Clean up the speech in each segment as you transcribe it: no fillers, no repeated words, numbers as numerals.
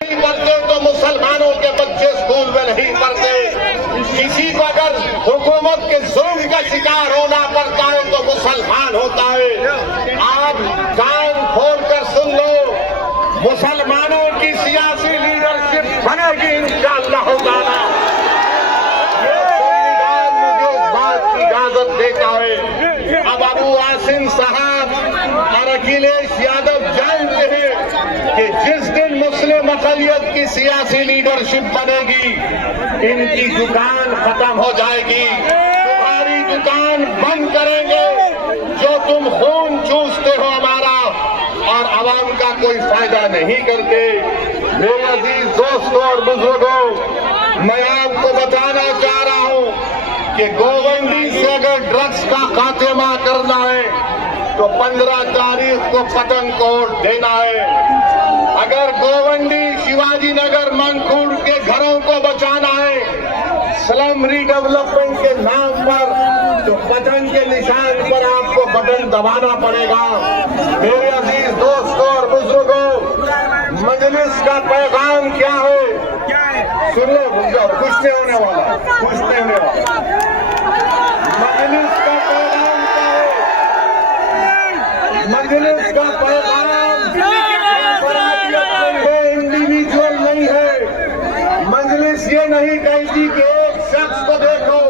पढ़ते तो मुसलमानों के बच्चे स्कूल में नहीं पढ़ते। किसी को अगर हुकूमत के जुल्म का शिकार होना पड़ता है तो मुसलमान होता है। आप कान खोल कर सुन लो, मुसलमानों की सियासी लीडरशिप बनेगी इंशाअल्लाह ताला। ये संविधान मुझे इस बात की इजाजत देता है। अब अबू आसिम साहब और अखिलेश यादव जानते हैं कि जिस दिन मुस्लिम अक़लियत की सियासी लीडरशिप बनेगी, इनकी दुकान खत्म हो जाएगी। तुम्हारी दुकान बंद करेंगे। जो तुम खून चूसते हो हमारा और आवाम का कोई फायदा नहीं करते। मेरे अजीज दोस्तों और बुजुर्गों, मैं आपको बताना चाह रहा हूं कि गोवंडी से अगर ड्रग्स का खात्मा करना है तो 15 तारीख को पतंगकोट देना है। अगर गोवंडी शिवाजी नगर मनखूर के घरों को बचाना है स्लम रीडेवलपमेंट के नाम पर, तो पतंग के निशान पर आपको बटन दबाना पड़ेगा। मेरे अजीज दोस्तों और बुजुर्गों, मजलिस का पैगाम क्या है? सुन लो, कुछ नहीं होने वाला, कुछ नहीं होने वाला। मजलिस का पैगाम क्या है? मजलिस का पैगाम इंडिविजुअल नहीं है। मजलिस ये नहीं कहती कि एक शख्स को देखो,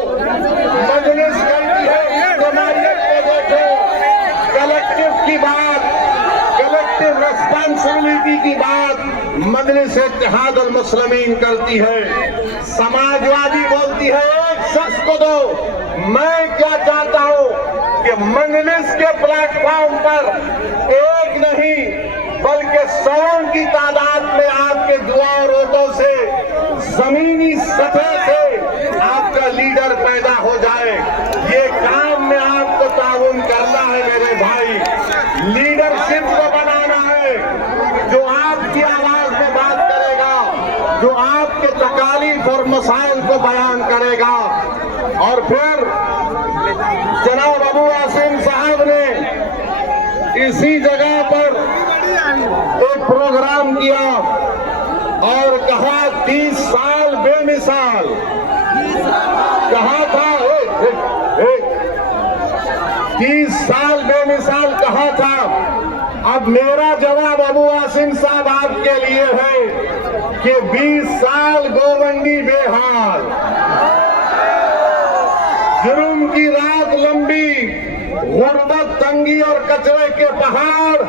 मजलिस कहती है इज्तिमाइयत को देखो। कलेक्टिव की बात, कलेक्टिव रिस्पांसिबिलिटी की बात मजलिस इत्तेहाद अल मुस्लिमीन करती है। समाजवादी बोलती है एक शख्स को दो। मैं क्या चाहता हूं कि मजलिस के प्लेटफॉर्म पर एक नहीं बल्कि 100 की तादाद में आपके दुआ और वोटों से जमीनी सतह से आपका लीडर पैदा हो जाए। ये काम में आपको ताउन करना है मेरे भाई। लीडरशिप को बनाना है जो आपकी आवाज में बात करेगा, जो आपके तकालीफ और मसाइल को बयान करेगा। और फिर जनाब अबू आसिम साहब ने इसी जगह पर एक प्रोग्राम किया और कहा 30 साल बेमिसाल। कहा था 30 साल बेमिसाल कहा था। अब मेरा जवाब अबू आसिम साहब आपके लिए है कि 20 साल गोवंडी बेहाल, जुर्म की रात लंबी, गुर्बत, तंगी और कचरे के पहाड़,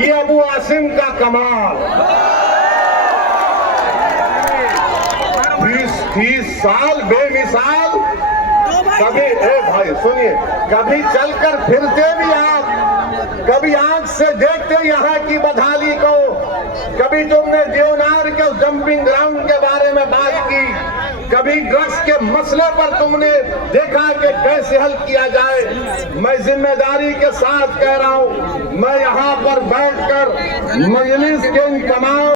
ये अबू आसिम का कमाल। 30 साल बेमिसाल। कभी भाई सुनिए, कभी चलकर फिरते भी आप, कभी आंख से देखते यहाँ की बदहाली को, कभी तुमने देवनार के डंपिंग ग्राउंड के बारे में बात की, कभी ड्रग्स के मसले पर तुमने देखा कि कैसे हल किया जाए। मैं जिम्मेदारी के साथ कह रहा हूं, मैं यहाँ पर बैठकर मजलिस के इन तमाम